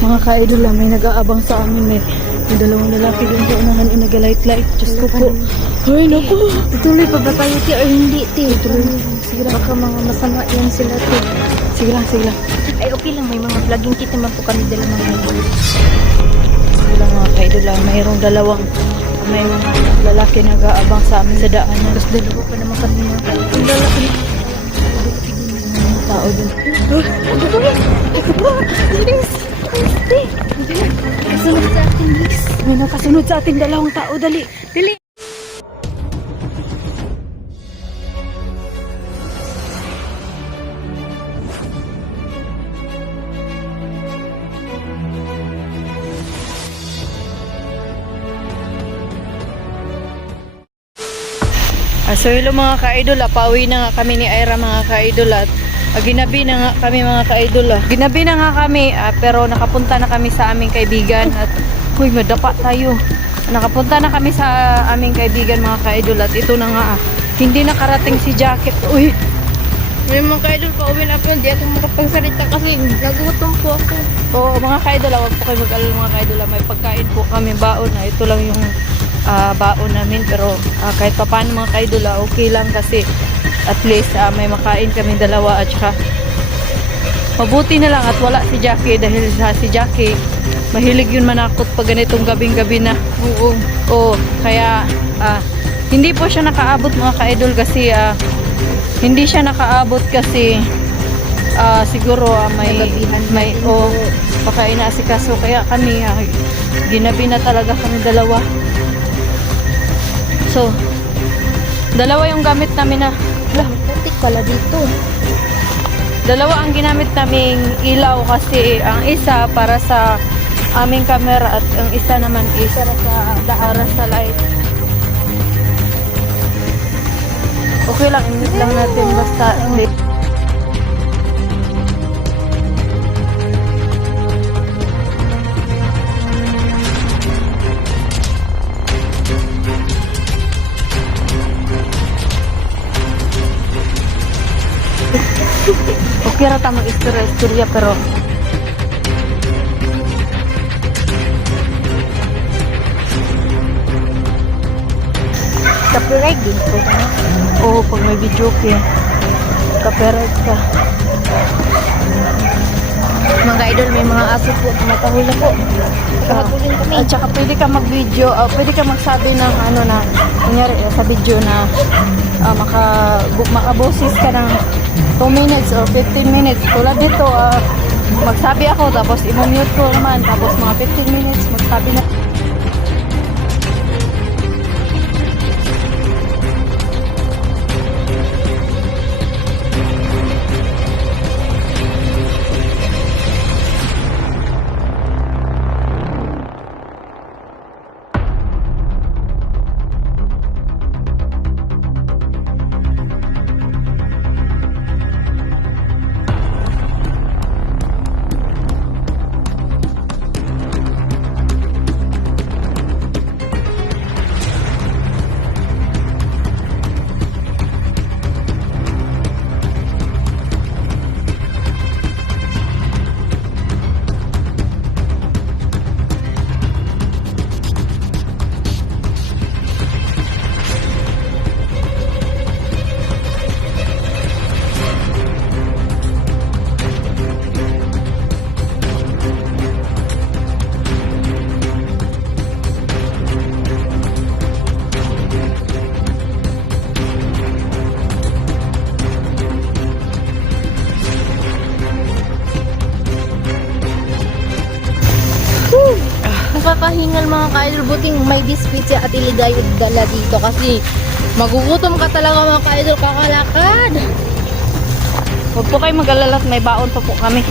Mga ka-idol ah, may nag-aabang sa amin. May, may dalawang lalaki doon sa unahan yung nag-light-light. Diyos ko po. Ay, naku. Tuloy pa ba tayo ti or hindi ti? Tuloy. Sige lang. Baka mga masama yan sila ti. Sige lang, sige lang. Ay okay lang, may mga vlogging kit naman po kami dala mga. Sige lang mga ka-idol ah. Mayroong dalawang may mga lalaki nag-aabang sa amin sa daanan. Tapos dalawa pa naman kami mga idol. Ang lalaki na. Mga tao doon. Kasunod sa atin, Liz. May nakasunod sa ating dalawang tao. Dali. Dili. Ah, so hello mga ka-idol, pauwi na nga kami ni Ira mga ka-idol at ah, ginabi na nga kami mga ka-idol. Ah. Ginabi na nga kami ah, pero nakapunta na kami sa aming kaibigan at huy madapa tayo. Nakapunta na kami sa aming kaibigan mga ka-idol at ito na nga ah, hindi nakarating si Jacket. Uy, May mga ka-idol pa uwi na po. Hindi ako makapagsalita kasi nagutom po ako. Oo, mga ka-idol, ah, wag po kayo mag-alala mga ka-idol. ah. May pagkain po kami baon na ito lang yung ah, baon namin pero ah, kahit pa paano mga ka-idol, ah, okay lang kasi at least ah, may makain kami dalawa at saka mabuti na lang at wala si Jackie dahil sa si Jackie mahilig yun manakot pag ganitong gabing-gabi na. Oo. Oo, kaya ah, hindi po siya nakaabot mga ka-idol kasi ah, hindi siya nakaabot kasi ah, siguro ah, may Nagabihan may o po. baka inaasikaso kaya kami ah, ginabi na talaga kami dalawa. So, dalawa yung gamit namin na putik pala dito. Dalawa ang ginamit naming ilaw kasi ang isa para sa aming camera at ang isa naman is para sa para sa light. Okay lang, init lang natin basta lit. Okay ra ta mag-istorya-istorya pero Copyright din po. oo, pag may video okay, copyright ka. Mga idol, may mga aso po. Tumatahula po. Kahatulin kami. At saka pwede ka mag-video, ah, pwede ka magsabi ng ano na, kunyari sa video na ah, maka, makaboses ka ng 2 minutes or 15 minutes. Tulad dito, ah, magsabi ako tapos i-mute ko naman tapos mga 15 minutes magsabi na Nakakahingal mga ka-idol. Buting may biscuit si Ate Liday dala dito kasi magugutom ka talaga mga ka-idol kakalakad. Huwag po kayo at may baon pa po kami.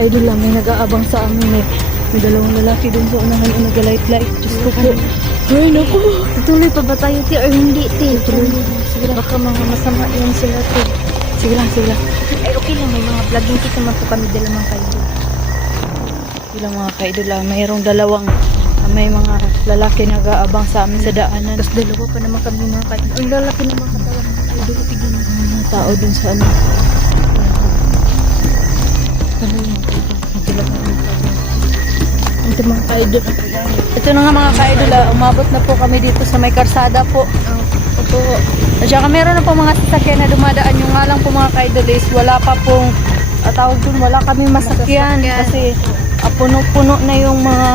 Idol lang, may nag-aabang sa amin. May, may dalawang lalaki dun sa unahan na nag-light-light. Diyos ko po. Ay, naku. Tuloy pa ba tayo, ti? Or hindi, ti? Tuloy. Sige, baka mga masama yan sila, ti. Sige lang, sige lang. Ay, okay lang. May mga vlogging kit naman po kami dala mga kaidol. Bilang mga kaidol, ah, mayroong dalawang ah, may mga lalaki nag-aabang sa amin sa daanan. Tapos dalawa pa naman kami mga kaidol. Ang lalaki mga katawan kaidol. Tignan mga tao dun sa ano. Ano yun? Ito mga kaidol. Ito na nga mga kaidol, ah, umabot na po kami dito sa may karsada po. Opo. At saka meron na po mga sasakyan na dumadaan. Yung nga lang po mga kaidol is wala pa pong ah, tawag dun, wala kami masakyan. Masasakyan. Kasi ah, puno-puno na yung mga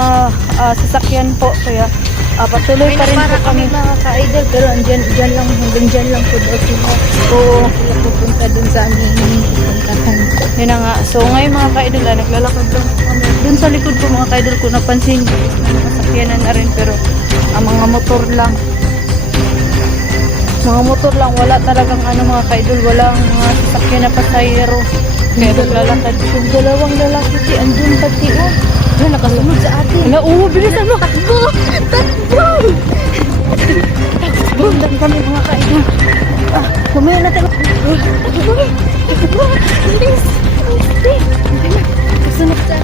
ah, sasakyan po. Kaya ah, patuloy pa rin po kami mga kaidol. Pero andyan, dyan lang, hanggang dyan lang po daw sila. Oo. Sila pupunta dun sa aming pupuntahan. Yun na nga. So ngayon mga kaidol, ah, naglalakad lang po kami. Dun sa likod po mga kaidol, kung napansin, may mga sakyanan na rin. Pero ang mga motor lang. Mga motor lang, wala talagang ano mga kaidol, walang mga sasakyan na pasahero. Kaya naglalakad. Yung dalawang lalaki, ti, andun pa, ti, oh. Ay, nakasunod sa atin. Wala, oo, bilisan mo. Takbo! Takbo! Bundan kami mga kaidol. Ah, kumain na tayo. Takbo! Takbo! Bilis! Bilis! Kasunod sa